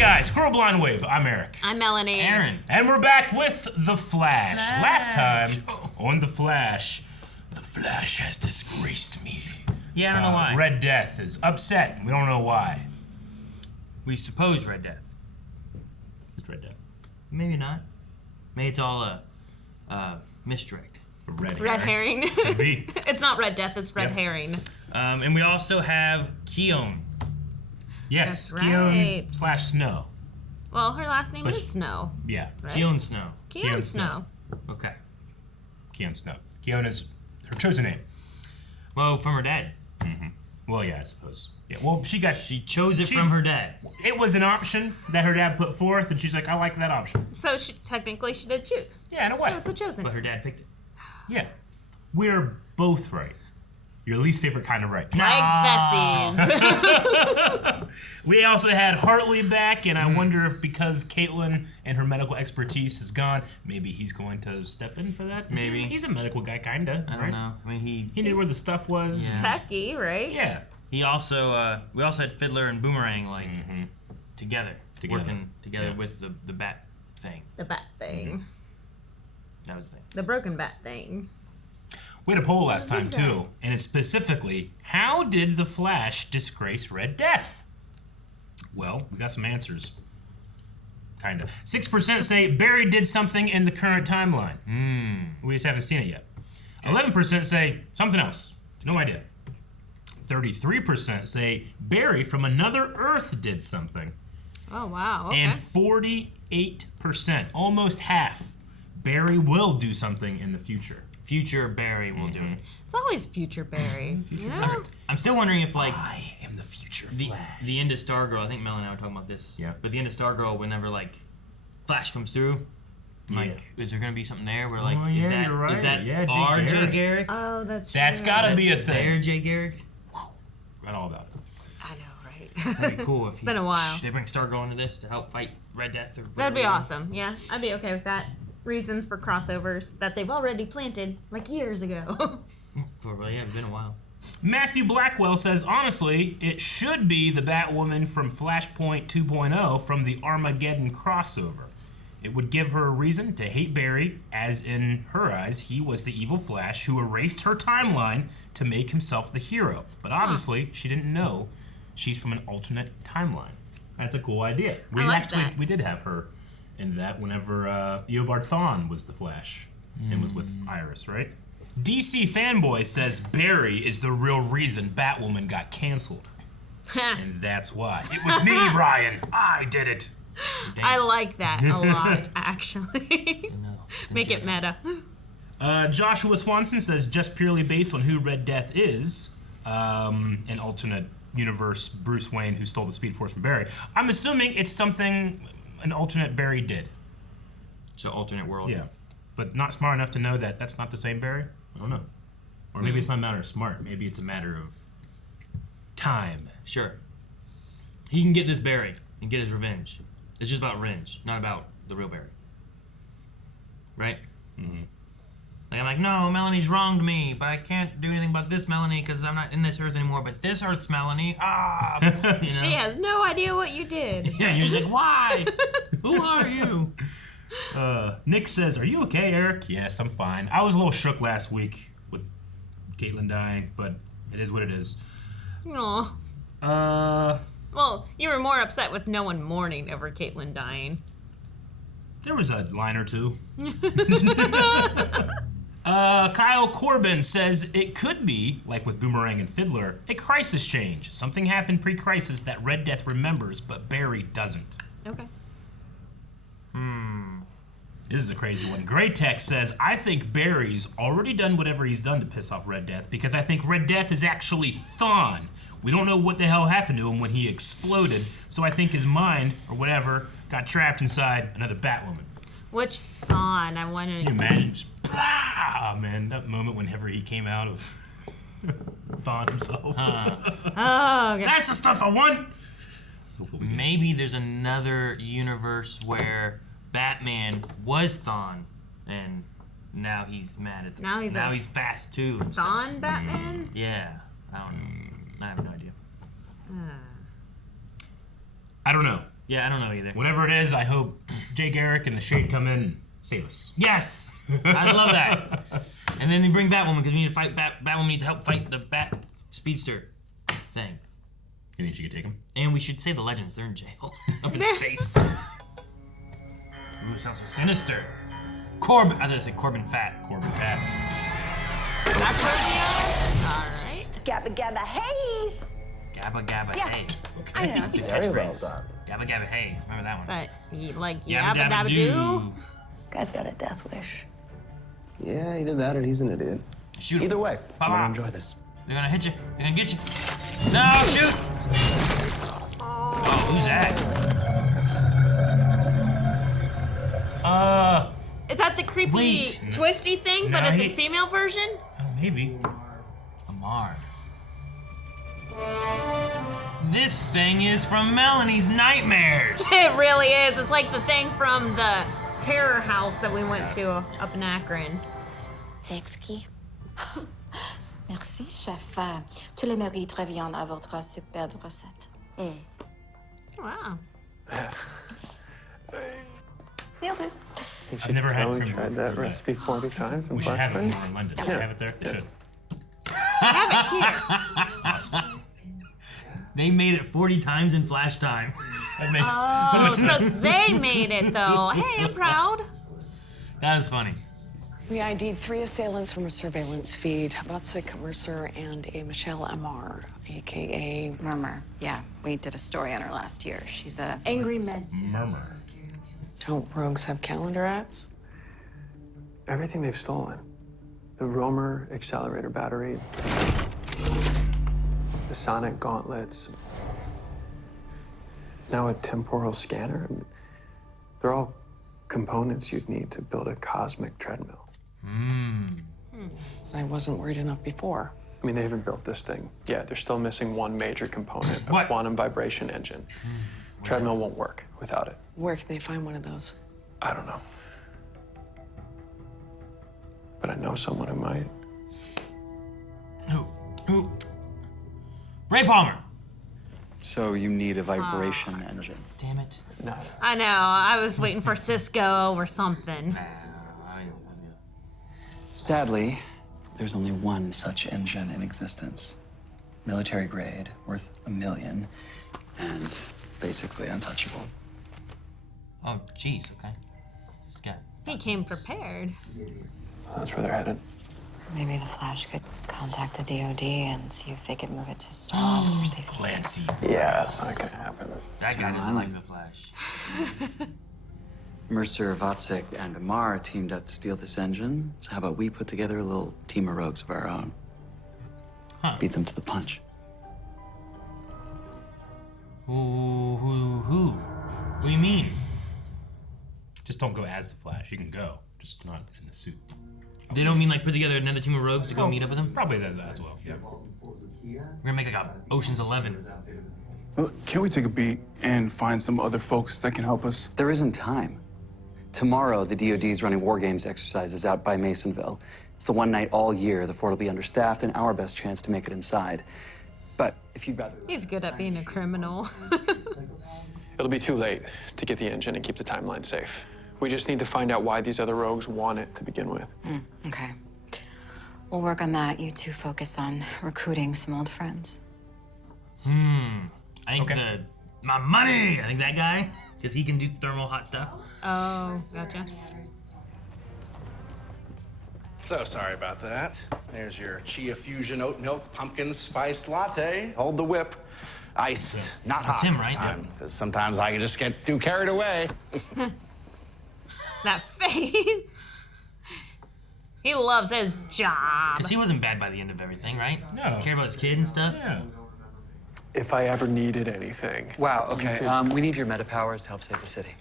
guys, Squirrel Blind Wave. I'm Eric. I'm Melanie. Aaron. And we're back with The Flash. Last time on The Flash has disgraced me. Yeah, I don't know why. Red Death is upset. We don't know why. We suppose Red Death. It's Red Death. Maybe not. Maybe it's all a misdirect. Red herring. Could be. It's not Red Death, it's Red Herring. And we also have Khione. Yes, That's Khione right. / Snow. Well, her last name But is Snow. Yeah, Right? Khione Snow. Khione Snow. Okay. Khione Snow. Khione is her chosen name. Well, from her dad. Well, yeah, I suppose. Yeah, well, She chose it from her dad. It was an option that her dad put forth, and she's like, I like that option. So technically she did choose. Yeah, in a way. So it's a chosen. But her dad picked it. Yeah. We're both right. Your least favorite kind of right. Like Bessie's. We also had Hartley back, and I wonder if because Caitlin and her medical expertise is gone, maybe he's going to step in for that. Maybe. He's a medical guy, kinda. I don't know. I mean, He knew where the stuff was. Yeah. Techie, right? Yeah. He also, we also had Fiddler and Boomerang, together. Working together with the bat thing. The bat thing. That was the thing. The broken bat thing. We had a poll last time, that? too, and it's specifically, how did the Flash disgrace Red Death? Well, we got some answers. Kind of. 6% say Barry did something in the current timeline. We just haven't seen it yet. 11% say something else. No idea. 33% say Barry from another Earth did something. Oh, wow. Okay. And 48%, almost half, Barry will do something in the future. Future Barry will do it. It's always Future Barry. You know? I'm still wondering if, I am the future Flash. the end of Stargirl, I think Mel and I were talking about this. Yeah. But the end of Stargirl, whenever, Flash comes through, is there going to be something there where, Oh, yeah, you're right. is that Yeah, Jay our Jay Garrick. Garrick? Oh, that's true. That's gotta be a thing. Their Jay Garrick? Forgot all about it. I know, right? That'd be cool if It's been a while. They bring Stargirl into this to help fight Red Death. Or That'd be whatever. awesome. Yeah, I'd be okay with that. Reasons for crossovers that they've already planted years ago. Yeah, it's been a while. Matthew Blackwell says, honestly, it should be the Batwoman from Flashpoint 2.0 from the Armageddon crossover. It would give her a reason to hate Barry, as in her eyes, he was the evil Flash who erased her timeline to make himself the hero. But obviously, she didn't know she's from an alternate timeline. That's a cool idea. We that. We did have her in that whenever Eobard Thawne was the Flash and was with Iris, right? DC Fanboy says Barry is the real reason Batwoman got canceled. And that's why. It was me, Ryan. I did it. I like that a lot, actually. Make it meta. Joshua Swanson says just purely based on who Red Death is, an alternate universe Bruce Wayne who stole the Speed Force from Barry. I'm assuming it's something an alternate Barry did. So alternate world. Yeah. But not smart enough to know that that's not the same Barry? I don't know. Or maybe it's not a matter of smart. Maybe it's a matter of time. Sure. He can get this Barry and get his revenge. It's just about revenge, not about the real Barry. Right? I'm like, no, Melanie's wronged me, but I can't do anything about this Melanie because I'm not in this Earth anymore, but this hurts Melanie. She has no idea what you did. Yeah, you're just like, why? Who are you? Nick says, are you okay, Eric? Yes, I'm fine. I was a little shook last week with Caitlin dying, but it is what it is. Aw. Well, you were more upset with no one mourning over Caitlin dying. There was a line or two. Kyle Corbin says it could be, like with Boomerang and Fiddler, a crisis change. Something happened pre-crisis that Red Death remembers, but Barry doesn't. Okay. This is a crazy one. Grey Tech says, I think Barry's already done whatever he's done to piss off Red Death, because I think Red Death is actually Thawne. We don't know what the hell happened to him when he exploded, so I think his mind, or whatever, got trapped inside another Batwoman. Which Thawne? I wanted Can you imagine just, ah, man, that moment whenever he came out of Thawne himself. Oh, okay. That's the stuff I want! Maybe there's another universe where Batman was Thawne, and now he's mad at Now he's fast too. and stuff. Thawne Batman? Yeah, I don't know. I have no idea. I don't know. Yeah, I don't know either. Whatever it is, I hope Jay Garrick and the Shade come in and save us. Yes! I love that. And then they bring Batwoman because we need to fight Batwoman needs to help fight the Bat Speedster thing. You think she could take him? And we should save the Legends. They're in jail. Up in space. Ooh, it sounds so sinister. Corbin. I was gonna say Corbin Fat. Corbin Fat. Alright. Gabba gabba hey! Gabba Gabba Yeah. Hey. I know. That's a Very well catchphrase. done. Gabba Gabba Hey. Remember that one? But, like, Yabba yabba dabba doo. Guy's got a death wish. Yeah, either that or he's an idiot. Shoot him. Either way, I'm Baba. gonna enjoy this. They're gonna hit you. They're gonna get you. No, shoot! Oh, who's that? Is that the creepy, Wait. twisty thing, but No, it's he- a female version? Oh, maybe. Amar. This thing is from Melanie's nightmares. It really is. It's like the thing from the terror house that we went to up in Akron. C'est exquis. Merci, chef. Tu les mérites reviennent à votre superbe recette. Wow. I've never had Totally cream tried of that wheat. recipe 40 times and We should have it busted. more in London. They have it there? They should. They made it 40 times in flash time. That makes so Oh, much so sense. they made it, though. Hey, I'm proud. That is funny. We ID'd 3 assailants from a surveillance feed, Butsick, Mercer, and a Michelle Amar, a.k.a. Murmur. Yeah, we did a story on her last year. She's a angry mess. Murmur. Don't rogues have calendar apps? Everything they've stolen. The Romer accelerator battery, the sonic gauntlets, now a temporal scanner. They're all components you'd need to build a cosmic treadmill. So I wasn't worried enough before. I mean, they haven't built this thing yet. They're still missing one major component, a What? quantum vibration engine. Treadmill won't work without it. Where can they find one of those? I don't know. But I know someone who might. Who? Ray Palmer. So you need a vibration engine. Damn it. No. I know. I was waiting for Cisco or something. Sadly, there's only one such engine in existence. Military grade, worth $1 million, and basically untouchable. Oh, jeez. Okay. This guy. He came prepared. That's where they're headed. Maybe the Flash could contact the DOD and see if they could move it to Storm's or safety. Clancy. Yeah, that's not gonna happen. That guy doesn't like the Flash. Mercer, Votsick, and Amar teamed up to steal this engine. So how about we put together a little team of rogues of our own? Huh. Beat them to the punch. Who? What do you mean? Just don't go as the Flash. You can go, just not in the suit. They don't mean like put together another team of rogues to go meet up with them? Probably does that as well. Yeah. We're gonna make like a Ocean's 11. Well, can't we take a beat and find some other folks that can help us? There isn't time. Tomorrow, the DoD is running war games exercises out by Masonville. It's the one night all year the fort will be understaffed and our best chance to make it inside. But if you'd rather... He's good at being a criminal. It'll be too late to get the engine and keep the timeline safe. We just need to find out why these other rogues want it to begin with. Okay. We'll work on that. You two focus on recruiting some old friends. I think Okay. my money! I think that guy, because he can do thermal hot stuff. Oh, gotcha. So sorry about that. There's your Chia Fusion Oat Milk Pumpkin Spice Latte. Hold the whip. Iced, not hot That's him, this right? time, because sometimes I can just get too carried away. That face. He loves his job. Because he wasn't bad by the end of everything, right? No. Cared about his kid and stuff? Yeah. If I ever needed anything. Wow, okay. We need your meta powers to help save the city.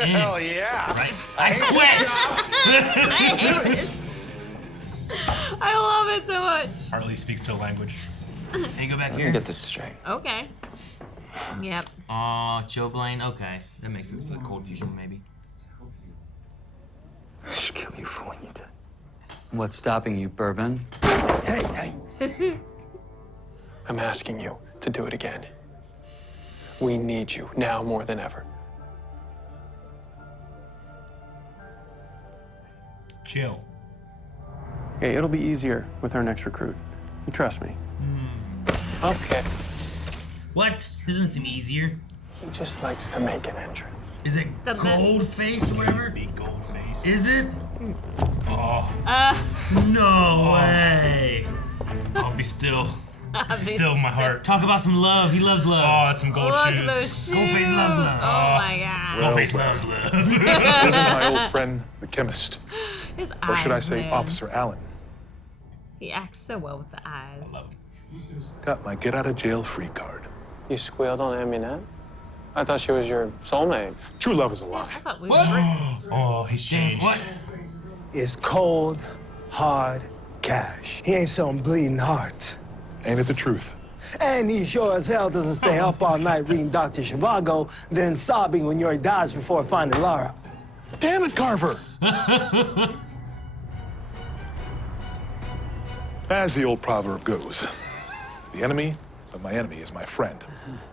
Hell yeah! Right? I quit! I hate it. I love it so much. Hardly speaks to a language. Hey, go back Let me here. get this straight. Okay. Yep. Aw, Chillblaine. Okay. That makes sense for the cold fusion, maybe. I should kill you for what you did. What's stopping you, Bourbon? Hey. I'm asking you to do it again. We need you now more than ever. Chill. Hey, it'll be easier with our next recruit. You trust me. Okay. What? Doesn't seem easier. He just likes to make an entrance. Is it Goldface or whatever? Big Goldface. Is it? Oh. No way. I'll be still. Still in my heart. Talk about some love. He loves love. Oh, that's some gold Look shoes. at those shoes. Goldface loves love. Oh my god. Goldface loves love. This is my old friend, the chemist. His Or should I eyes, say, man. Officer Allen. He acts so well with the eyes. I love him. Got my get out of jail free card. You squealed on Aminette? I thought she was your soulmate. True love is a lie. I thought we What? were. Oh, he's changed. What? It's cold, hard cash. He ain't some bleeding heart. Ain't it the truth? And he sure as hell doesn't stay up all night reading Dr. Zhivago, then sobbing when Yuri dies before finding Lara. Damn it, Carver! As the old proverb goes, the enemy of my enemy is my friend.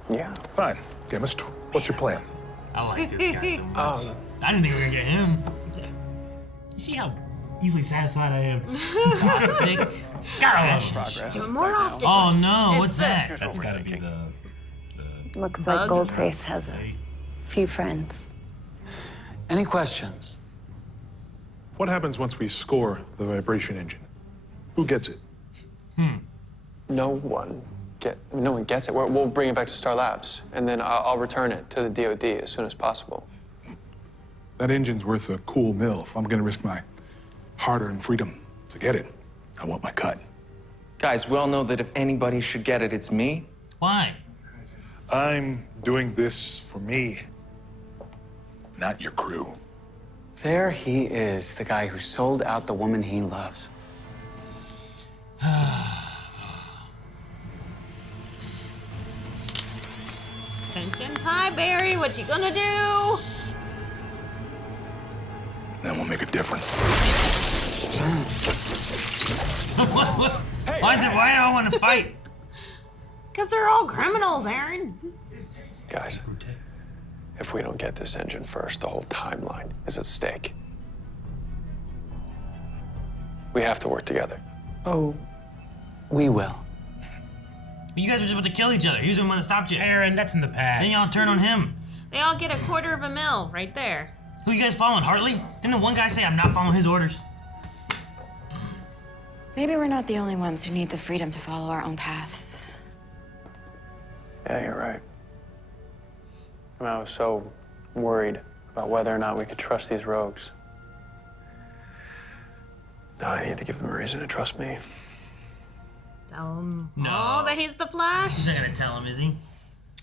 Yeah. Fine, chemist, what's your plan? I like this guy so much. I didn't think we were gonna get him. You see how easily satisfied I am? Thick. Gotta love progress. Do it more often. Oh no, It's what's that? That's gotta be the Looks like Bug? Goldface has a few friends. Any questions? What happens once we score the vibration engine? Who gets it? No one gets it. We'll bring it back to Star Labs, and then I'll return it to the DoD as soon as possible. That engine's worth a cool mill. If I'm gonna risk my hard-earned freedom to get it, I want my cut. Guys, we all know that if anybody should get it, it's me. Why? I'm doing this for me, not your crew. There he is, the guy who sold out the woman he loves. Tension's high, Barry. What you gonna do? Then we'll make a difference. Why do I want to fight? Because they're all criminals, Aaron. Guys, if we don't get this engine first, the whole timeline is at stake. We have to work together. Oh, we will. You guys were just about to kill each other. He was the one that stopped you. Aaron, that's in the past. Then y'all turn on him. They all get $250,000 right there. Who you guys following? Hartley? Didn't the one guy say I'm not following his orders? Maybe we're not the only ones who need the freedom to follow our own paths. Yeah, you're right. I was so worried about whether or not we could trust these rogues. Now I need to give them a reason to trust me. Tell him. No. Oh, that he's the Flash. He's not gonna tell him, is he?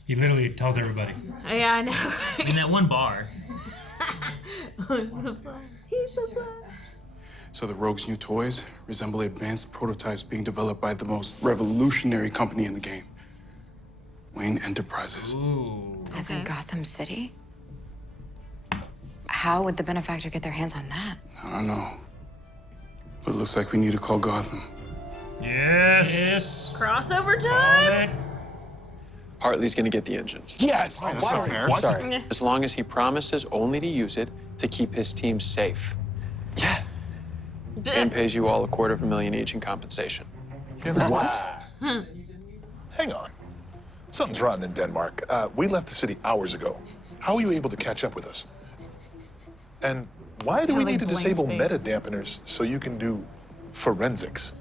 He literally tells everybody. Yeah, I know. In that one bar. He's the Flash. So the Rogues' new toys resemble advanced prototypes being developed by the most revolutionary company in the game, Wayne Enterprises. Ooh. As in Gotham City? How would the benefactor get their hands on that? I don't know, but it looks like we need to call Gotham. Yes. Crossover time? Hartley's gonna get the engine. Yes! That's not fair. What? Sorry. As long as he promises only to use it to keep his team safe. Yeah. And pays you all $250,000 each in compensation. What? Hang on. Something's rotten in Denmark. We left the city hours ago. How are you able to catch up with us? And why do Yeah, we like need to blank disable space. meta dampeners so you can do forensics?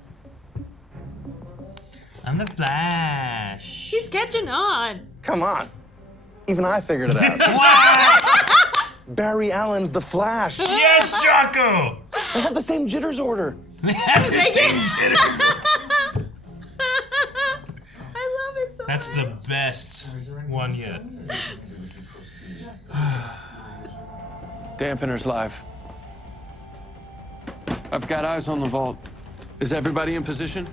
I'm the Flash. He's catching on. Come on. Even I figured it out. What? Barry Allen's the Flash. Yes, Jocko. They have the same jitters order. They have the same jitters. I love it so That's much. the best one yet. Dampener's live. I've got eyes on the vault. Is everybody in position?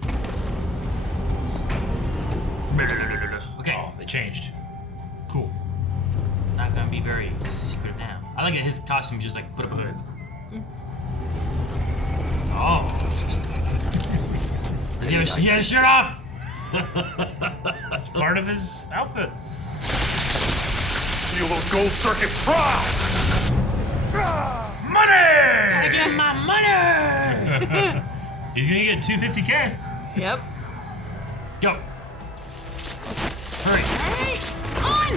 Okay. Oh, they changed. Cool. Not gonna be very secret now. I like it. His costume just like put up a hood. Oh. He has his shirt off. That's part of his outfit. Feel those gold circuits fry! Money! Gotta get my money! He's gonna get 250K. Yep. Go. Hurry. On!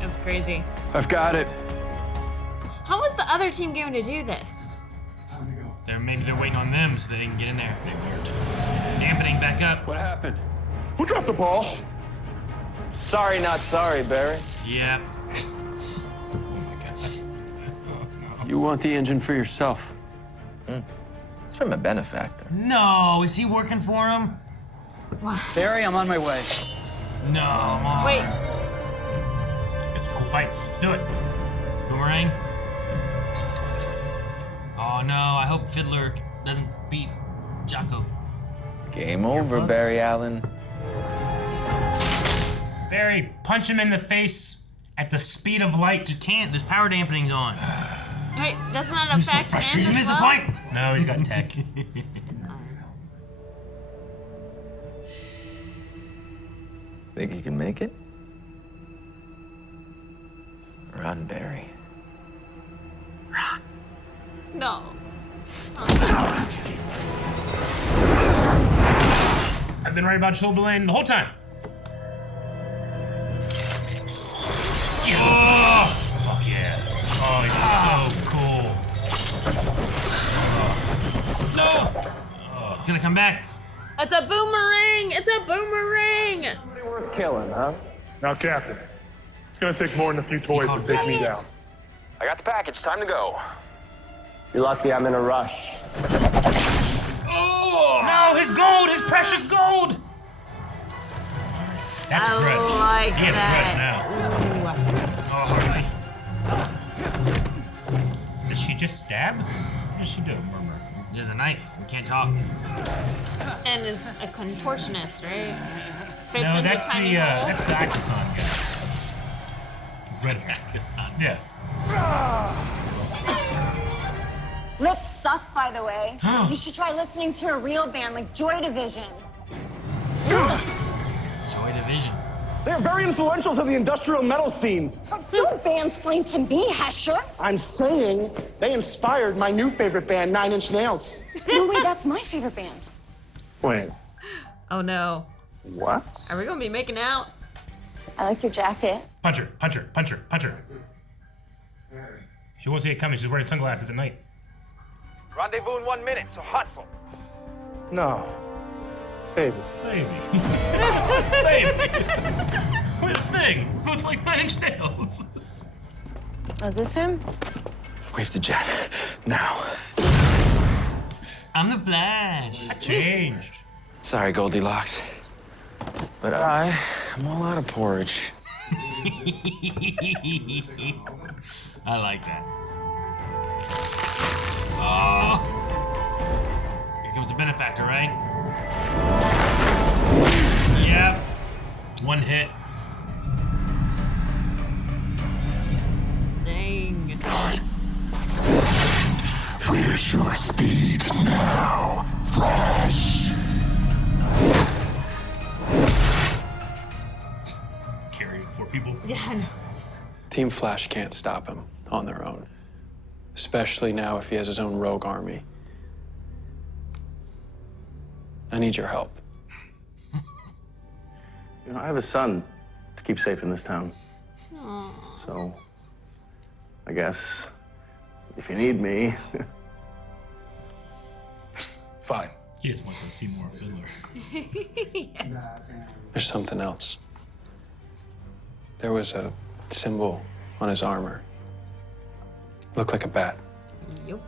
That's crazy. I've got it. How was the other team going to do this? Maybe they're waiting on them so they can get in there. Dampening back up. What happened? Who dropped the ball? Sorry, not sorry, Barry. Yeah. You want the engine for yourself. It's from a benefactor. No, is he working for him? Barry, I'm on my way. No, come on. Wait. Get some cool fights. Let's do it. Boomerang. Oh no, I hope Fiddler doesn't beat Jocko. Game over, Barry Allen. Barry, punch him in the face at the speed of light. You can't, there's power dampening on. Wait, doesn't that affect him You as missed the well? point! No, he's got tech. Think you can make it? Run, Barry. No. I've been right about Chillblaine the whole time. Oh, fuck yeah. Oh, he's so cool. No! It's gonna come back. It's a boomerang! It's a boomerang! Worth killing, huh? Now, Captain, it's gonna take more than a few toys to take me down. I got the package. Time to go. You're lucky I'm in a rush. Oh! No, his gold! His precious gold! That's a grudge. Like he has that. a grudge now. Oh, hardly. Does she just stab? What does she do, Murmur? There's a knife. We can't talk. And is a contortionist, right? Fits No, into that's tiny the holes. that's the Akasan guy. Red Akasan. Yeah. Lips suck, by the way. You should try listening to a real band like Joy Division. Joy Division. They're very influential to the industrial metal scene. Don't mansplain to me, Hesher. I'm saying they inspired my new favorite band, Nine Inch Nails. No way, that's my favorite band. Wait. Oh no. What? Are we gonna be making out? I like your jacket. Punch her, punch her, punch her, punch her. She won't see it coming. She's wearing sunglasses at night. Rendezvous in 1 minute, so hustle. No. Baby. Baby. Baby. What a thing. Looks like 9 Inch Nails. Is this him? Wave the jet. Now. I'm the Flash. I changed. Sorry, Goldilocks. But I'm all out of porridge. I like that. Oh. Here comes the benefactor, right? Yep. One hit. Dang. Where's your speed now, Flash? Carrying 4 people. Yeah. Team Flash can't stop him on their own. Especially now if he has his own rogue army. I need your help. You know, I have a son to keep safe in this town. Aww. So, I guess, if you need me. Fine. He just wants to see more Fiddler. There's something else. There was a symbol on his armor. Looked like a bat. Yep.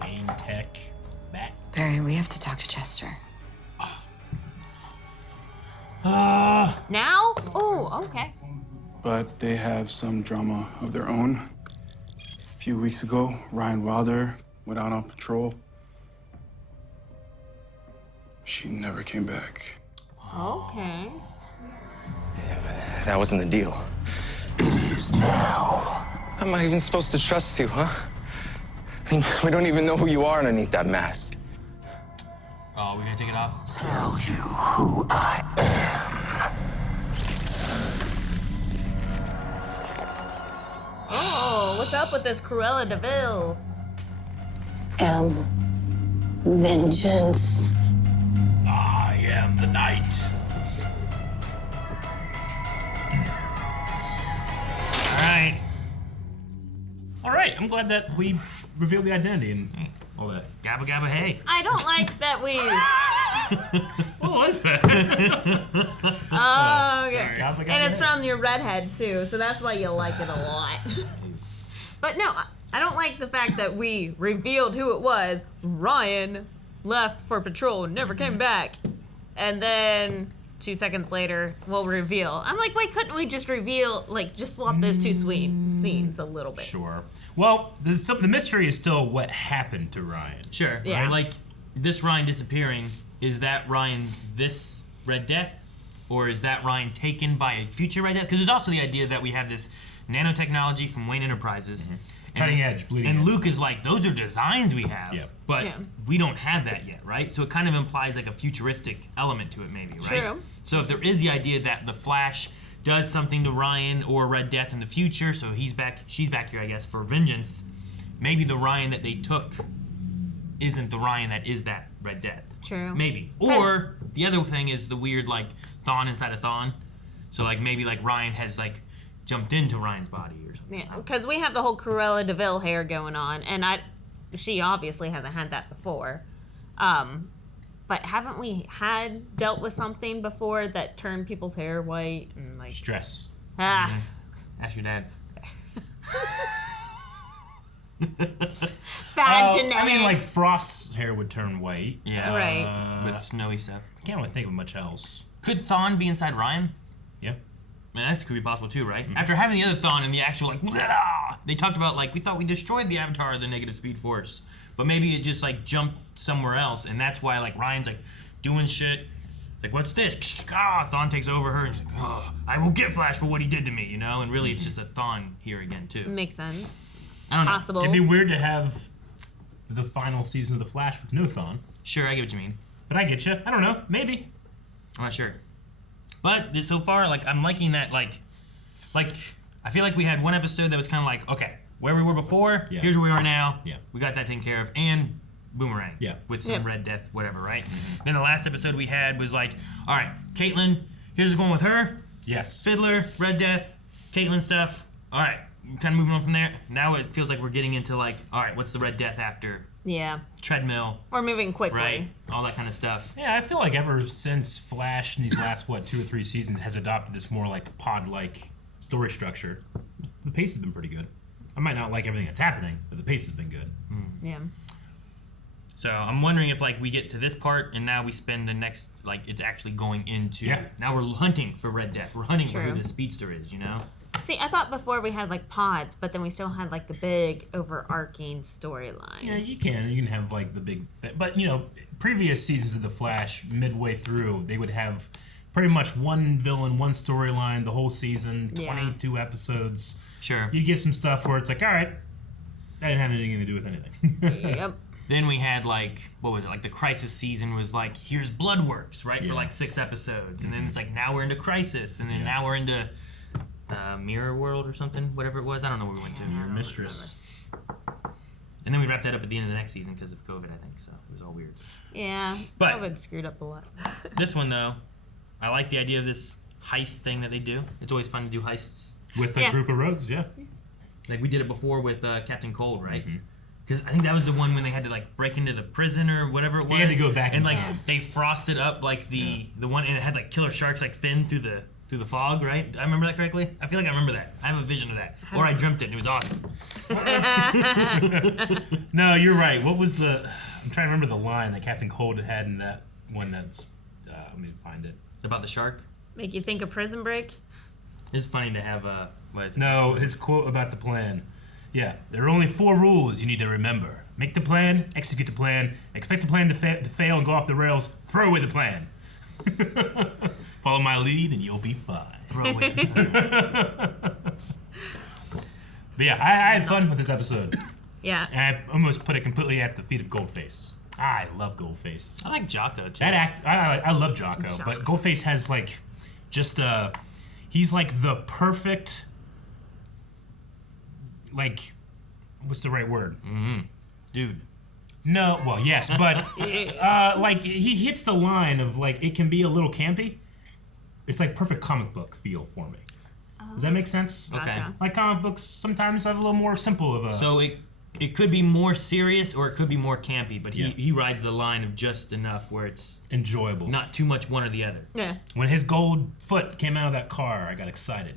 Wayne Tech. Bat. Barry, we have to talk to Chester. Now? Oh, okay. But they have some drama of their own. A few weeks ago, Ryan Wilder went out on patrol. She never came back. Okay. That wasn't the deal. It is now. How am I even supposed to trust you, huh? I mean, we don't even know who you are underneath that mask. Oh, we're gonna take it off? Tell you who I am. what's up with this Cruella de Vil? Vengeance. I am the knight. All right. I'm glad that we revealed the identity and all that. Gabba gabba hey. I don't like that we. What was that? Oh, okay. Sorry. And it's from your redhead too, so that's why you like it a lot. But no, I don't like the fact that we revealed who it was. Ryan left for patrol and never came back, and then 2 seconds later we'll reveal. I'm like, why couldn't we just reveal, like, just swap those two scenes a little bit? Sure. Well, the mystery is still what happened to Ryan. Sure. Yeah. Right? Like, this Ryan disappearing, is that Ryan this Red Death? Or is that Ryan taken by a future Red Death? Because there's also the idea that we have this nanotechnology from Wayne Enterprises. Cutting edge, bleeding edge. And Luke is like, those are designs we have. Yeah. But we don't have that yet, right? So it kind of implies like a futuristic element to it maybe, right? True. So if there is the idea that the Flash does something to Ryan or Red Death in the future, so she's back here, I guess, for vengeance, maybe the Ryan that they took isn't the Ryan that is that Red Death. True. Maybe. Or the other thing is the weird, like, Thawne inside of Thawne. So, like, maybe, like, Ryan has, like, jumped into Ryan's body or something. Yeah, because we have the whole Cruella de Vil hair going on, and she obviously hasn't had that before. But haven't we dealt with something before that turned people's hair white and like stress? Ah. Yeah. Ask your dad. Bad genetics. I mean, like Frost's hair would turn white. Yeah. Right. With snowy stuff. Can't really think of much else. Could Thawne be inside Ryan? Yeah. I mean, that could be possible too, right? After having the other Thawne and the actual, like, blah, they talked about, like, we thought we destroyed the Avatar of the negative speed force. But maybe it just, like, jumped somewhere else. And that's why, like, Ryan's, like, doing shit. Like, what's this? Thawne takes over her and she's like, oh, I will get Flash for what he did to me, you know? And really, it's just a Thawne here again, too. Makes sense. I don't know. Possible. It'd be weird to have the final season of The Flash with no Thawne. Sure, I get what you mean. But I get you. I don't know. Maybe. I'm not sure. But so far, like, I'm liking that, like, I feel like we had one episode that was kind of like, okay, where we were before, here's where we are now. Yeah. We got that taken care of. And Boomerang. Yeah. With some Red Death, whatever, right? Then the last episode we had was like, all right, Caitlin, here's what's going with her. Yes. Fiddler, Red Death, Caitlin stuff. All right, kind of moving on from there. Now it feels like we're getting into, like, all right, what's the Red Death after? Yeah. Treadmill. We're moving quickly. Right. All that kind of stuff. Yeah, I feel like ever since Flash in these last, 2 or 3 seasons has adopted this more, like, pod-like story structure, the pace has been pretty good. I might not like everything that's happening, but the pace has been good. Yeah. So I'm wondering if, like, we get to this part and now we spend the next, like, it's actually going into. Yeah. Now we're hunting for Red Death. We're hunting for True. who the Speedster is, you know? See, I thought before we had like pods, but then we still had like the big overarching storyline. Yeah, you can have, like, the big but, you know, previous seasons of The Flash, midway through, they would have pretty much one villain, one storyline, the whole season, 22 episodes. Sure. You get some stuff where it's like, all right, that didn't have anything to do with anything. Yep. Then we had, like, what was it? Like, the Crisis season was like, here's Bloodworks, right? For like 6 episodes. And then it's like, now we're into Crisis. And then now we're into Mirror World or something, whatever it was. I don't know where we went to. Your Mistress. And then we wrapped that up at the end of the next season because of COVID, I think. So it was all weird. Yeah. But- COVID screwed up a lot. This one, though, I like the idea of this heist thing that they do. It's always fun to do heists. With a group of rogues, yeah. Like, we did it before with Captain Cold, right? Because I think that was the one when they had to, like, break into the prison or whatever it was. They had to go back and, in like, time. they frosted up, like, the one, and it had, like, killer sharks, like, fin through the fog, right? Do I remember that correctly? I feel like I remember that. I have a vision of that. Or I dreamt it, and it was awesome. No, you're right. What was the... I'm trying to remember the line that Captain Cold had in that one that's... let me find it. About the shark? Make you think of Prison Break? It's funny to have, what is it? No, his quote about the plan. Yeah, there are only 4 rules you need to remember. Make the plan, execute the plan, expect the plan to fail and go off the rails, throw away the plan. Follow my lead and you'll be fine. Throw away the plan. But yeah, I had fun with this episode. Yeah. And I almost put it completely at the feet of Goldface. I love Goldface. I like Jocko, too. I love Jocko, but Goldface has, like, just he's like the perfect, like, what's the right word? Dude. No, well, yes, but like he hits the line of like it can be a little campy. It's like perfect comic book feel for me. Does that make sense? Okay. Like comic books sometimes have a little more simple of a. So it could be more serious or it could be more campy, but he rides the line of just enough where it's enjoyable, not too much one or the other. Yeah. When his gold foot came out of that car, I got excited.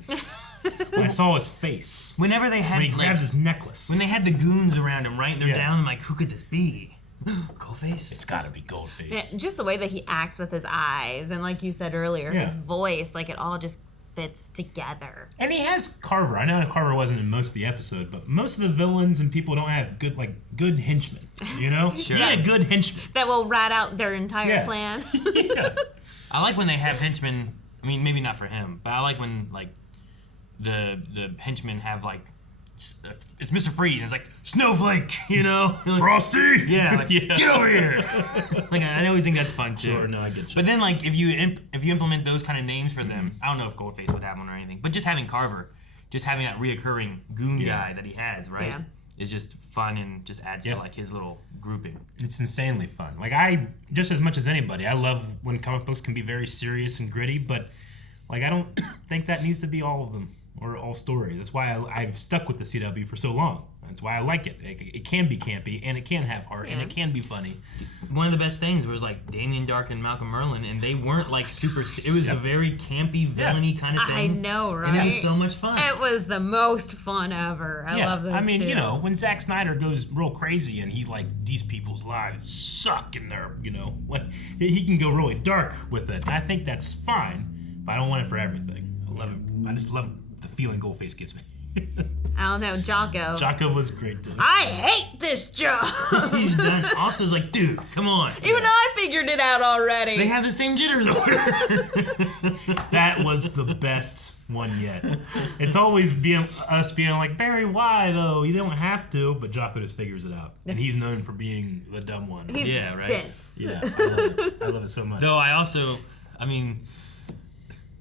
When I saw his face. Whenever they had when he grabs his necklace. When they had the goons around him, right? They're down. I'm like, who could this be? Goldface? It's got to be Goldface. Yeah, just the way that he acts with his eyes, and like you said earlier, his voice, like it all just fits together. And he has Carver. I know Carver wasn't in most of the episode, but most of the villains and people don't have good henchmen. You know, Sure. You need a good henchman that will rat out their entire Yeah. plan. I like when they have henchmen. I mean, maybe not for him, but I like when like the henchmen have like it's Mr. Freeze. And it's like Snowflake, you know, like, Frosty. Yeah, like, get over here. Like I always think that's fun too. Sure, no, I get you. But then like if you implement those kind of names for them, I don't know if Goldface would have one or anything, but just having Carver, just having that reoccurring goon guy that he has, right, Yeah. is just fun and just adds to like his little grouping. It's insanely fun. Like I, just as much as anybody, I love when comic books can be very serious and gritty, but like I don't think that needs to be all of them or all stories. That's why I've stuck with the CW for so long. That's why I like it. It can be campy and it can have heart and it can be funny. One of the best things was like Damien Dark and Malcolm Merlin, and they weren't like super. It was a very campy, villainy kind of thing. I know, right? And it was so much fun. It was the most fun ever. I love those I mean, two. you know, when Zack Snyder goes real crazy and he's like, these people's lives suck and they're, you know, he can go really dark with it. And I think that's fine, but I don't want it for everything. I just love the feeling Goldface gives me. I don't know, Jocko. Jocko was great too. I hate this job. He's done. Austin's like, dude, come on. Even I figured it out already. They have the same jitters over. That was the best one yet. It's always us being like, Barry, why though? You don't have to, but Jocko just figures it out, and he's known for being the dumb one. He's dense. Yeah, I love it. I love it so much. Though I mean,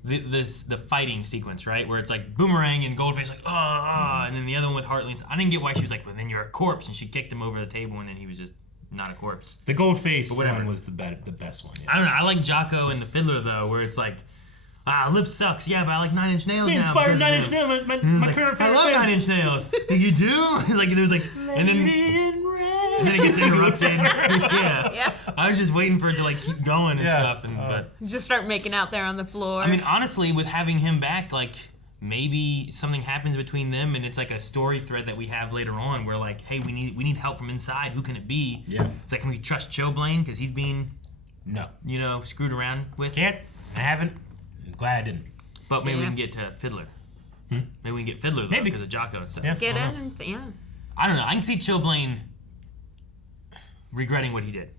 the fighting sequence, right, where it's like Boomerang and Goldface like, and then the other one with Hartley. I didn't get why she was like, well, then you're a corpse, and she kicked him over the table, and then he was just not a corpse. The Goldface one was the best one. Yeah. I don't know. I like Jocko and the Fiddler though, where it's like, lip sucks, yeah, but I like 9 Inch Nails now. He inspired 9 Inch Nails, my current favorite. I love 9 Inch Nails. Like, you do? Like there was like, and then it gets interrupted. Yeah. I was just waiting for it to like keep going and stuff, and but just start making out there on the floor. I mean, honestly, with having him back, like maybe something happens between them, and it's like a story thread that we have later on, where like, hey, we need help from inside. Who can it be? Yeah. It's like, can we trust Chillblaine because he's being screwed around with? Can't. I haven't. I'm glad I didn't. But maybe we can get to Fiddler. Maybe we can get Fiddler though, because of Jocko and stuff. Get in and I don't know. I can see Chillblaine regretting what he did.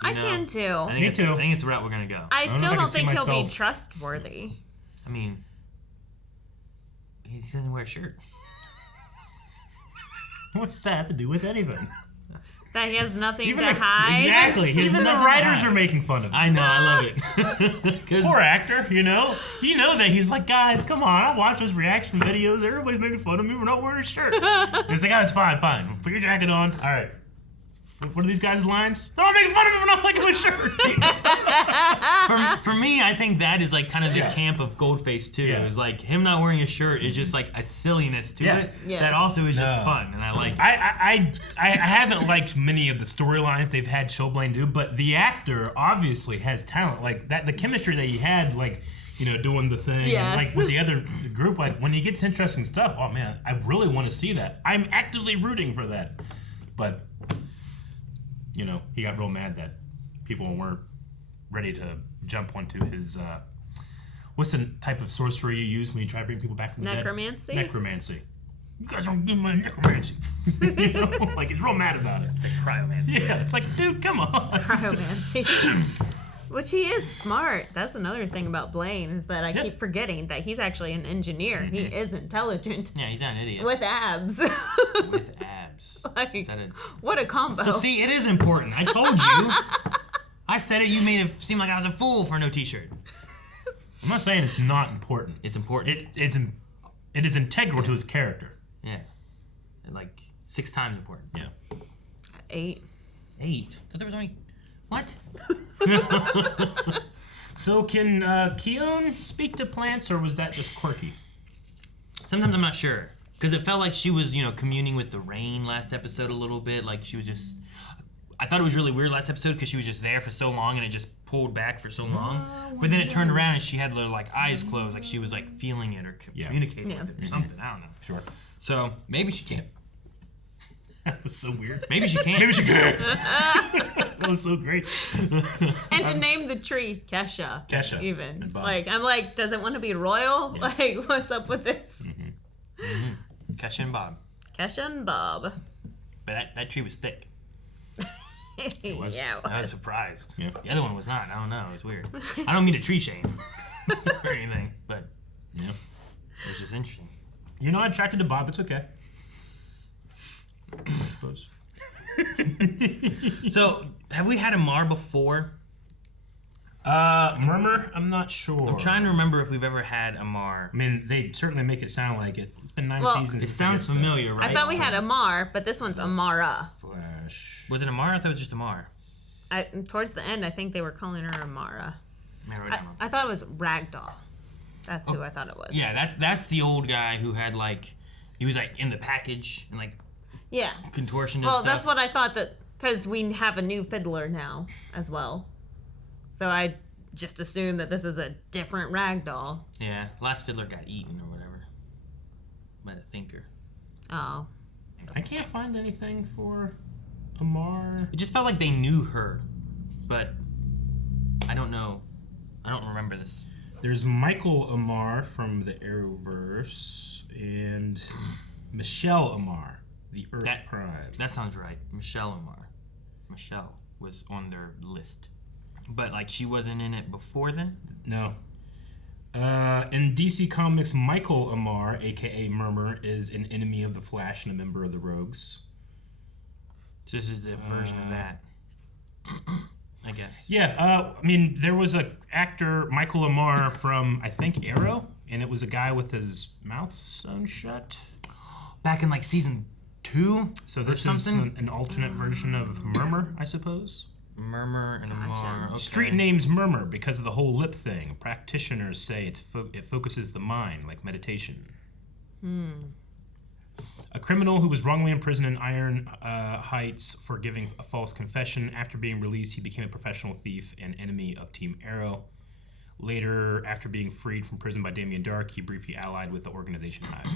I can too. Me too. I think it's the route we're gonna go. I still don't think he'll be trustworthy. I mean, he doesn't wear a shirt. What's that have to do with anything? That he has nothing to hide. Exactly. Even the writers are making fun of him. I know. I love it. Poor actor, you know? You know that he's like, guys, come on. I watch those reaction videos. Everybody's making fun of me for not wearing a shirt. It's like, it's fine. Put your jacket on. All right. What are these guys' lines? They're all making fun of him for not liking my shirt. For me, I think that is like kind of the camp of Goldface too. It's like him not wearing a shirt is just like a silliness to it that also is just fun, and I like it. I haven't liked many of the storylines they've had Chillblaine do, but the actor obviously has talent. Like that, the chemistry that he had, like, you know, doing the thing, and like with the other group, like when he gets interesting stuff, oh man, I really want to see that. I'm actively rooting for that, but. You know, he got real mad that people weren't ready to jump onto his, what's the type of sorcery you use when you try to bring people back from the dead? Necromancy? Necromancy. You guys don't give my necromancy. You know, like, he's real mad about it. It's like cryomancy. Yeah, it's like, dude, come on. Cryomancy. Which he is smart. That's another thing about Blaine, is that I keep forgetting that he's actually an engineer. He is intelligent. Yeah, he's not an idiot. With abs. With abs. Like, what a combo. So see, it is important. I told you. I said it. You made it seem like I was a fool for no T-shirt. I'm not saying it's not important. It's important. It is integral to his character. Yeah. Like, 6 times important. Yeah. 8. 8? I thought there was only... What? So can Khione speak to plants, or was that just quirky? Sometimes I'm not sure. Because it felt like she was, communing with the rain last episode a little bit. Like she was just... I thought it was really weird last episode because she was just there for so long and it just pulled back for so long. But then it turned around and she had her eyes closed, like she was feeling it or communicating with it or something. I don't know. Sure. So maybe she can't. That was so weird. Maybe she can't. Maybe she can. That was so great. And to name the tree Kesha. Kesha. Even. And Bob. I'm like, does it want to be royal? Yeah. Like, what's up with this? Kesha and Bob. Kesha and Bob. But that tree was thick. It was. Yeah, I was surprised. Yeah. The other one was not. I don't know. It was weird. I don't mean to tree shame or anything, but yeah, it was just interesting. You're not attracted to Bob. It's okay. I suppose. So, have we had Amar before? Murmur? I'm not sure. I'm trying to remember if we've ever had Amar. I mean, they certainly make it sound like it. It's been 9 seasons. It sounds familiar, right? I thought we had Amar, but this one's Amara. Flash. Was it Amar? I thought it was just Amar. Towards the end, I think they were calling her Amara. I thought it was Ragdoll. That's who I thought it was. Yeah, that's the old guy who had he was in the package and yeah, contortion and well, stuff. that's what I thought, that because we have a new fiddler now as well. So I just assumed that this is a different Ragdoll. Yeah, last fiddler got eaten or whatever by the thinker. Oh. I can't find anything for Amar. It just felt like they knew her, but I don't know. I don't remember this. There's Michael Amar from the Arrowverse and Michelle Amar, the Earth Prime. That sounds right. Michelle Amar. Michelle was on their list. But she wasn't in it before then? No. In DC Comics, Michael Amar, aka Murmur, is an enemy of the Flash and a member of the Rogues. So this is the version of that, I guess. Yeah, I mean, there was a actor, Michael Amar, from, I think, Arrow, and it was a guy with his mouth sewn shut. Back in season 2? So this is an alternate version of Murmur, I suppose? Murmur and Amar. Okay. Street name's Murmur because of the whole lip thing. Practitioners say it focuses the mind, like meditation. A criminal who was wrongly imprisoned in Iron Heights for giving a false confession. After being released, he became a professional thief and enemy of Team Arrow. Later, after being freed from prison by Damien Dark, he briefly allied with the organization Hive.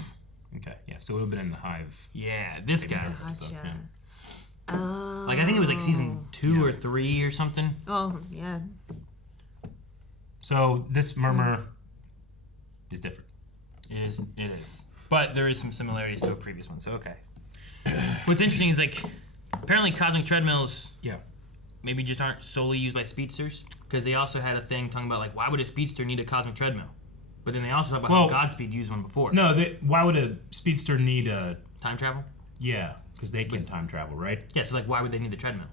Okay, yeah, so it would have been in the Hive. Yeah, this guy. Gotcha. So, yeah. Oh. I think it was season 2 or 3 or something. Oh, yeah. So this Murmur is different. It is. But there is some similarities to a previous one, so okay. What's interesting is apparently cosmic treadmills maybe just aren't solely used by speedsters, because they also had a thing talking about why would a speedster need a cosmic treadmill? But then they also talk about how Godspeed used one before. No, why would a speedster need a time travel? Yeah, because they can time travel, right? Yeah, so why would they need the treadmill?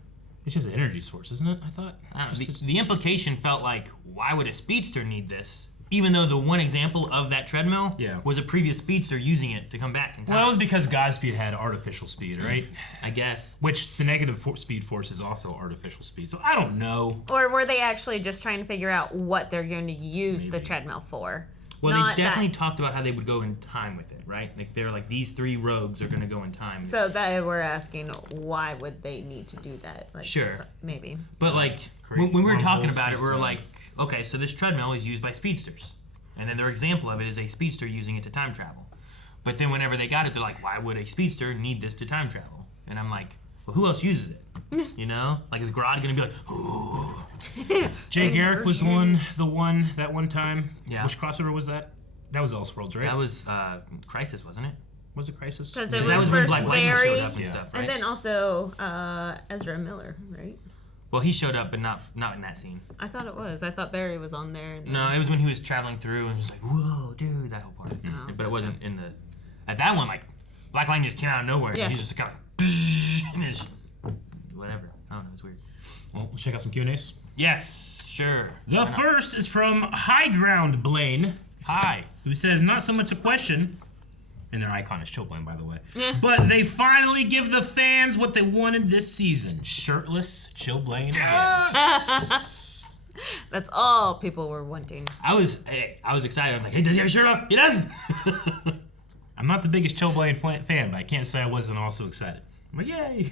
It's just an energy source, isn't it? I thought. I don't know. The implication felt why would a speedster need this? Even though the one example of that treadmill was a previous speedster using it to come back in time. Well, it was because Godspeed had artificial speed, right? I guess. Which the negative speed force is also artificial speed. So I don't know. Or were they actually just trying to figure out what they're going to use the treadmill for? Well, they definitely talked about how they would go in time with it, right? They're these 3 rogues are going to go in time. So they were asking, why would they need to do that? Sure. Maybe. But when we were talking about it, we were okay, so this treadmill is used by speedsters. And then their example of it is a speedster using it to time travel. But then whenever they got it, they're why would a speedster need this to time travel? And I'm well, who else uses it? Is Grodd going to be ooh. Jay Garrick was that one time. Yeah. Which crossover was that? That was Elseworlds, right? That was Crisis, wasn't it? Was it Crisis? Because it was first Barry, and stuff, right? And then also Ezra Miller, right? Well, he showed up, but not in that scene. I thought it was. I thought Barry was on there. No, it was when he was traveling through, and he was whoa, dude, that whole part. Oh, but it wasn't in the... At that one, Black Lightning just came out of nowhere, and he's just kind of... and it's whatever. I don't know, it's weird. Well, let's check out some Q&As. Yes, sure. The first is from High Ground Blaine. Hi. Who says, not so much a question, And their icon is Chillblaine, by the way. But they finally give the fans what they wanted this season. Shirtless Chillblaine. That's all people were wanting. I was excited. I was like, hey, does he have a shirt off? He does! I'm not the biggest Chillblaine fan, but I can't say I wasn't also excited. I'm like, yay!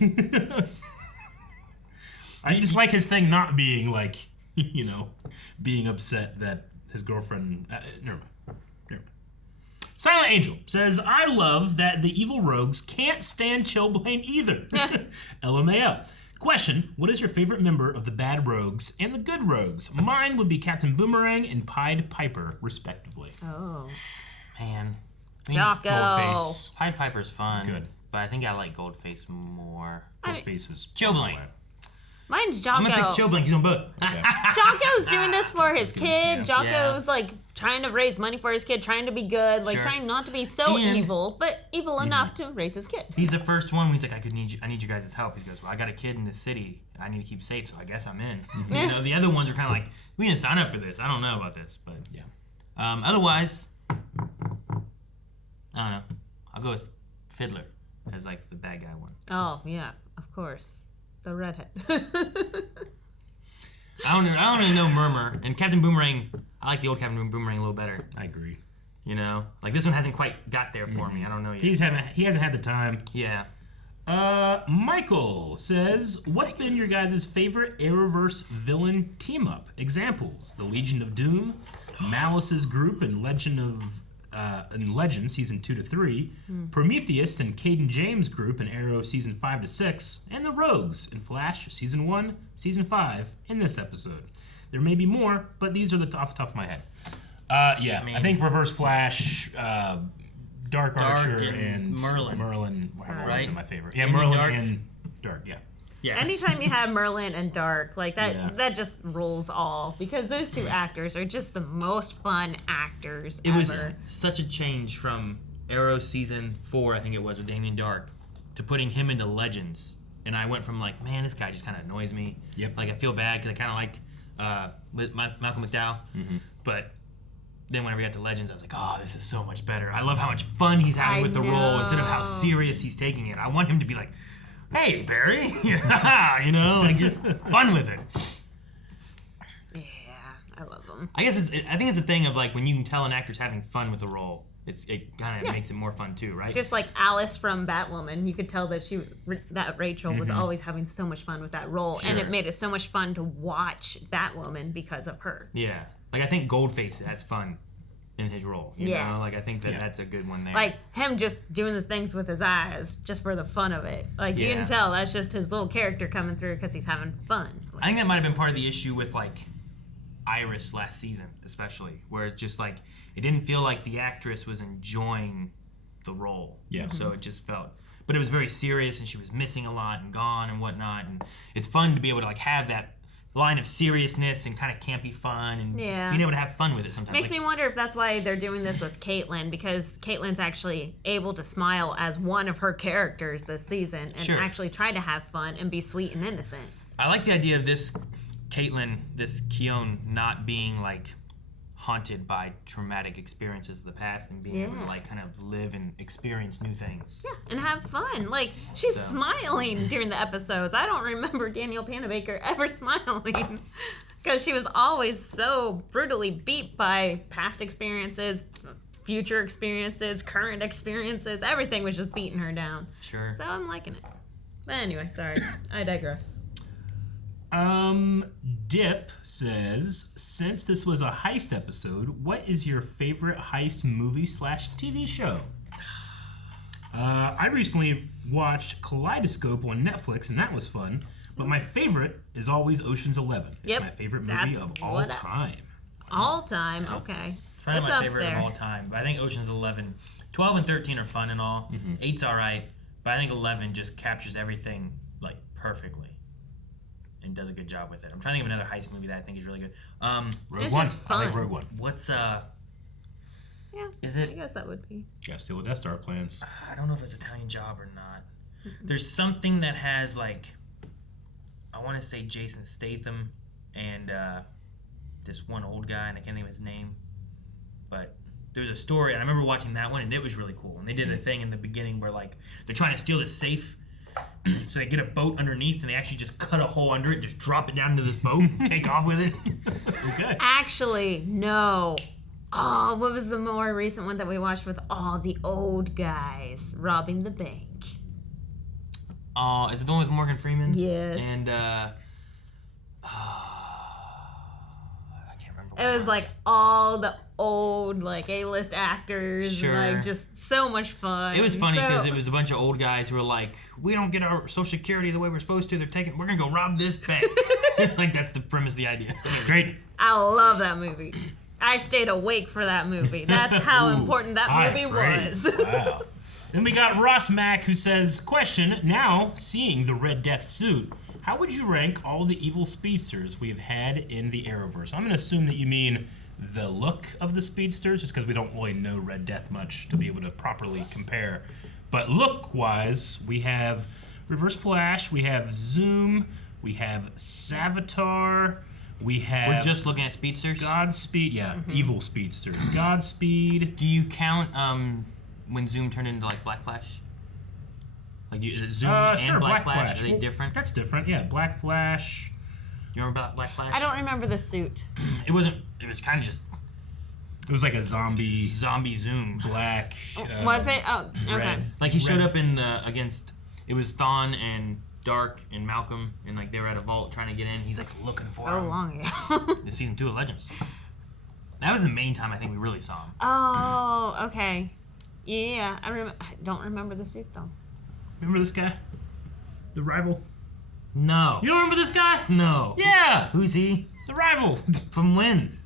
I just like his thing not being like, being upset that his girlfriend... never mind. Silent Angel says, I love that the evil rogues can't stand Chillblaine either. LMAO. Question, what is your favorite member of the bad rogues and the good rogues? Mine would be Captain Boomerang and Pied Piper, respectively. Oh. Man. Jocko. Goldface. Pied Piper's fun. It's good. But I think I like Goldface more. Goldface is... Chillblaine. Mine's Jocko. I'm gonna pick Chillblaine. He's on both. Jocko's doing this for his kid. Yeah. Jocko's like trying to raise money for his kid, trying to be good, like trying not to be so evil, but evil enough to raise his kid. He's the first one when he's like, I need you guys' help. He goes, well, I got a kid in this city. I need to keep safe, so I guess I'm in. The other ones are kind of like, we didn't sign up for this. I don't know about this, but yeah. Otherwise, I don't know. I'll go with Fiddler as like the bad guy one. Oh yeah, of course. The redhead. I don't really know Murmur, and Captain Boomerang. I like the old Captain Boomerang a little better. I agree. Like this one hasn't quite got there for me. I don't know yet. He hasn't had the time. Yeah. Michael says, what's been your guys' favorite Arrowverse villain team-up? Examples, the Legion of Doom, Malice's group in Legend Season 2-3, Prometheus and Caden James' group in Arrow Season 5-6, and the Rogues in Flash Season 1, Season 5 in this episode. There may be more, but these are off the top of my head. I think Reverse Flash, Dark Archer, and Merlin right? My favorite. Yeah, Merlin and Dark, yeah. Yeah. Anytime you have Merlin and Dark, like that just rules all, because those two actors are just the most fun actors It ever. was such a change from Arrow Season 4, I think it was, with Damien Dark, to putting him into Legends. And I went from like, man, this guy just kind of annoys me. Yep. Like I feel bad because I kind of like Malcolm McDowell. But then when I got to Legends, I was like, oh, this is so much better. I love how much fun he's having with the role instead of how serious he's taking it. I want him to be like, hey, Barry, like just fun with it. Yeah, I love them. I think it's a thing of like when you can tell an actor's having fun with the role, it kind of makes it more fun too, right? Just like Alice from Batwoman, you could tell that Rachel was always having so much fun with that role, and it made it so much fun to watch Batwoman because of her. Yeah, like I think Goldface has fun in his role. You know, like I think that's a good one there. Like him just doing the things with his eyes just for the fun of it. Like you can tell that's just his little character coming through because he's having fun. I think that might have been part of the issue with like Iris last season, especially, where it just like it didn't feel like the actress was enjoying the role. Yeah. So it just felt, but it was very serious, and she was missing a lot and gone and whatnot. And it's fun to be able to like have that line of seriousness and kind of campy fun and being able to have fun with it sometimes. Makes me wonder if that's why they're doing this with Caitlin, because Caitlin's actually able to smile as one of her characters this season and actually try to have fun and be sweet and innocent. I like the idea of this Caitlin, this Khione, not being like haunted by traumatic experiences of the past and being able to like kind of live and experience new things. Yeah, and have fun. Like, she's smiling during the episodes. I don't remember Danielle Panabaker ever smiling because she was always so brutally beat by past experiences, future experiences, current experiences. Everything was just beating her down. Sure. So I'm liking it. But anyway, sorry. I digress. Dip says, since this was a heist episode, what is your favorite heist movie / TV show? I recently watched Kaleidoscope on Netflix, and that was fun. But my favorite is always Ocean's 11. It's my favorite movie of all time. All time? Okay. It's probably my favorite of all time. But I think Ocean's 11, 12 and 13 are fun and all. 8's all right. But I think 11 just captures everything like perfectly. And does a good job with it. I'm trying to think of another heist movie that I think is really good. Rogue One. I like Rogue One. What's Yeah. Is it? I guess that would be. Gotta steal with Death Star plans. I don't know if it's Italian Job or not. There's something that has like, I want to say Jason Statham and this one old guy, and I can't think of his name. But there was a story, and I remember watching that one, and it was really cool. And they did a thing in the beginning where like they're trying to steal this safe, so they get a boat underneath, and they actually just cut a hole under it, just drop it down into this boat, and take off with it. Okay. Actually, no. Oh, what was the more recent one that we watched with all the old guys robbing the bank? Is it the one with Morgan Freeman? Yes. And It was like all the old like A-list actors, Sure. and, like just so much fun. it was funny because So- it was a bunch of old guys who were like, "We don't get our Social Security the way we're supposed to. We're gonna go rob this bank." Like that's the premise, the idea. It's great. I love that movie. I stayed awake for that movie. That's how important that High movie praise. was. Wow. Then we got Ross Mack who says, question, now seeing the Red Death suit, how would you rank all the evil speedsters we have had in the Arrowverse? I'm going to assume that you mean the look of the speedsters, just because we don't really know Red Death much to be able to properly compare. But look-wise, we have Reverse Flash, we have Zoom, we have Savitar, we have... We're just looking at speedsters? Godspeed, yeah, evil speedsters. Godspeed. Do you count when Zoom turned into like Black Flash? Like is it Zoom and sure, Black Flash? Are they Well, different? That's different, yeah. Black Flash. You remember about Black Flash? I don't remember the suit. It wasn't. It was kind of just. It was like a zombie Zoom. Black. Was it? Oh, okay. red. Like he showed up in the against. It was Thawne and Dark and Malcolm, and like they were at a vault trying to get in. He's like looking for him. So long ago. It's season 2 of Legends. That was the main time I think we really saw him. Oh, okay. Yeah, I don't remember the suit though. Remember this guy? The rival? No. You don't remember this guy? No. Yeah. Who's he? The rival. From when?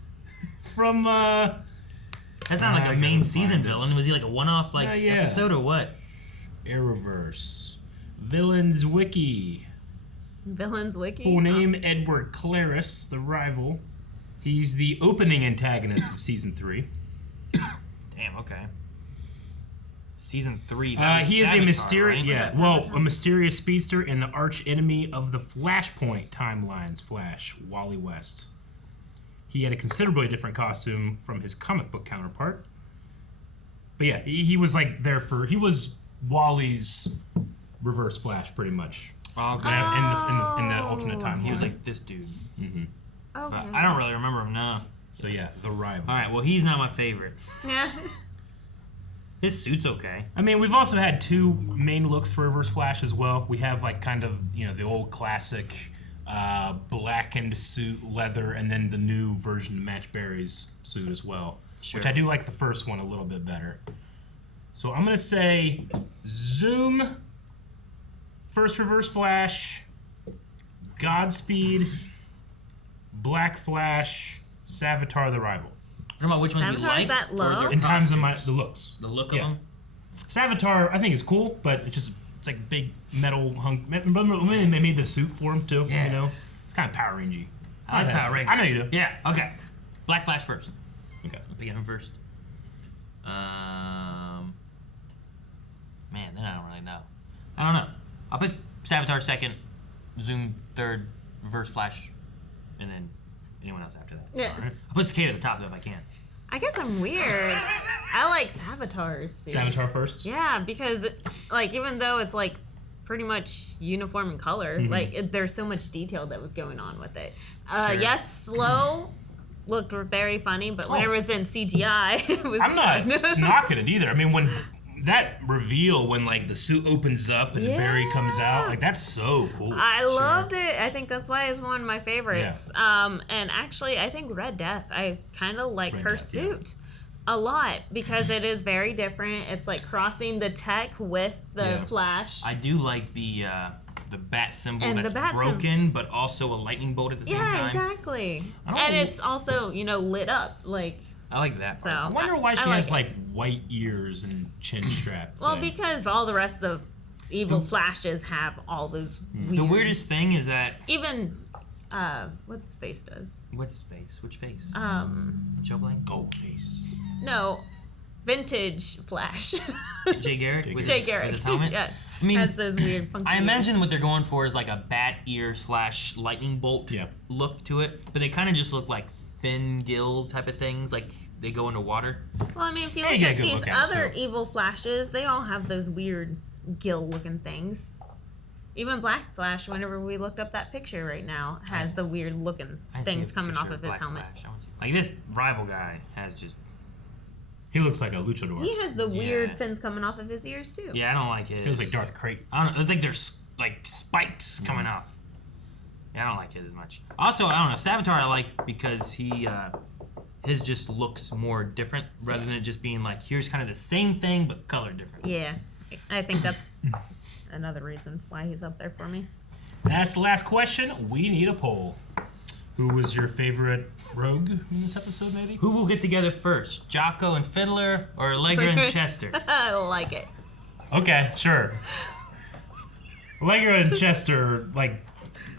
From That's not like a main season villain. Was he like a one-off like Yeah. episode or what? Arrowverse. Villains Wiki. Villains Wiki. Full name Edward Claris, the rival. He's the opening antagonist of season 3. Damn. Okay. Season 3. He is a mysterious, right? a mysterious speedster and the arch enemy of the Flashpoint timeline's Flash, Wally West. He had a considerably different costume from his comic book counterpart. But yeah, he was like he was Wally's Reverse Flash, pretty much. Okay. In the alternate timeline. He was like this dude. Mm-hmm. Okay. But I don't really remember him now. So yeah, the rival. All right. Well, he's not my favorite. Yeah. His suit's okay. I mean, we've also had 2 main looks for Reverse Flash as well. We have like kind of, the old classic blackened suit, leather, and then the new version of Match Berry's suit as well. Sure. Which I do like the first one a little bit better. So I'm going to say Zoom, first Reverse Flash, Godspeed, Black Flash, Savitar the Rival. What about which ones we Savitar's like? that or low? their In terms of costumes? the looks. The look of them? Savitar, I think is cool, but it's like big metal hunk. Remember when they made the suit for him too? Yeah. It's kind of Power Rangey. I like Power Rangers. I know you do. Yeah, okay. Black Flash first. Okay. I'm picking him first. Man, then I don't really know. I don't know. I'll pick Savitar second, Zoom third, Reverse Flash, and then anyone else after that. Yeah. All right. I'll put Cicada at the top though if I can. I guess I'm weird. I like Savitar's suit. Savitar first? Yeah, because like even though it's like pretty much uniform in color, like there's so much detail that was going on with it. Sure. Yes, slow looked very funny, but when it was in CGI, it was. I'm not knocking it either. I mean, when that reveal, when like the suit opens up and Barry comes out, like that's so cool. I loved it. I think that's why it's one of my favorites. And actually, I think Red Death, I kind of like her suit a lot because it is very different. It's like crossing the tech with the Flash. I do like the bat symbol And the that's bat broken, but also a lightning bolt at the same time. Yeah, exactly. I don't And know- it's also, lit up. Like, I like that so. part. I wonder why she I has like like white ears and chin strap. Well, thing. because all the rest of evil Flashes have all those weird. The weirdest thing is that Even, what's his face does? what's his face? Which face? Chillblaine? Gold face. No, vintage Flash. Jay Garrick? Jay Garrick. With his helmet? Yes. I mean, has those weird funky. I imagine what they're going for is like a bat ear / lightning bolt look to it, but they kind of just look like thin gill type of things. Like they go into water. Well, I mean, if you Yeah, look you at gotta go these look at it, other too. evil Flashes, they all have those weird gill-looking things. Even Black Flash, whenever we looked up that picture right now, has the weird-looking things coming off of his helmet. Like this rival guy has just. He looks like a luchador. He has the weird fins coming off of his ears, too. Yeah, I don't like his. He looks like Darth Crate. I don't know. It's like there's like spikes coming off. Yeah, I don't like it as much. Also, I don't know. Savitar I like because he, his just looks more different rather than it just being like, here's kind of the same thing but colored different. Yeah, I think that's another reason why he's up there for me. That's the last question. We need a poll. Who was your favorite rogue in this episode, maybe? Who will get together first, Jocko and Fiddler or Allegra and Chester? I like it. Okay, sure. Allegra and Chester, like,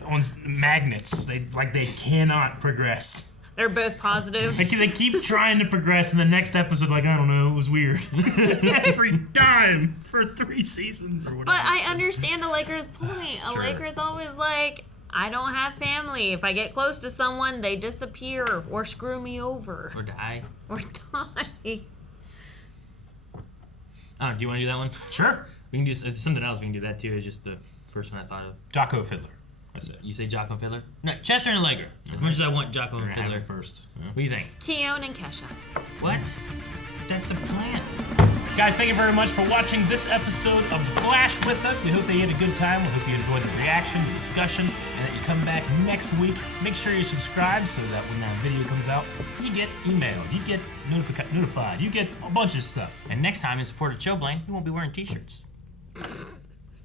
on magnets. They cannot progress. They're both positive. They keep trying to progress, and the next episode, like, I don't know, it was weird. Every time for 3 seasons or whatever. But I understand Allegra's point. Allegra's always like, I don't have family. If I get close to someone, they disappear or screw me over. Or die. Or die. Oh, do you want to do that one? Sure. We can do something else. We can do that too. It's just the first one I thought of. Jocko Fiddler. That's it. You say Jocko and Fiddler? No, Chester and Allegra. As much as I want Jocko and Fiddler first. Yeah. What do you think? Khione and Kesha. What? That's a plan. Guys, thank you very much for watching this episode of The Flash with us. We hope that you had a good time. We hope you enjoyed the reaction, the discussion, and that you come back next week. Make sure you subscribe so that when that video comes out, you get email, you get notified, you get a bunch of stuff. And next time in support of Chillblaine, you won't be wearing t-shirts.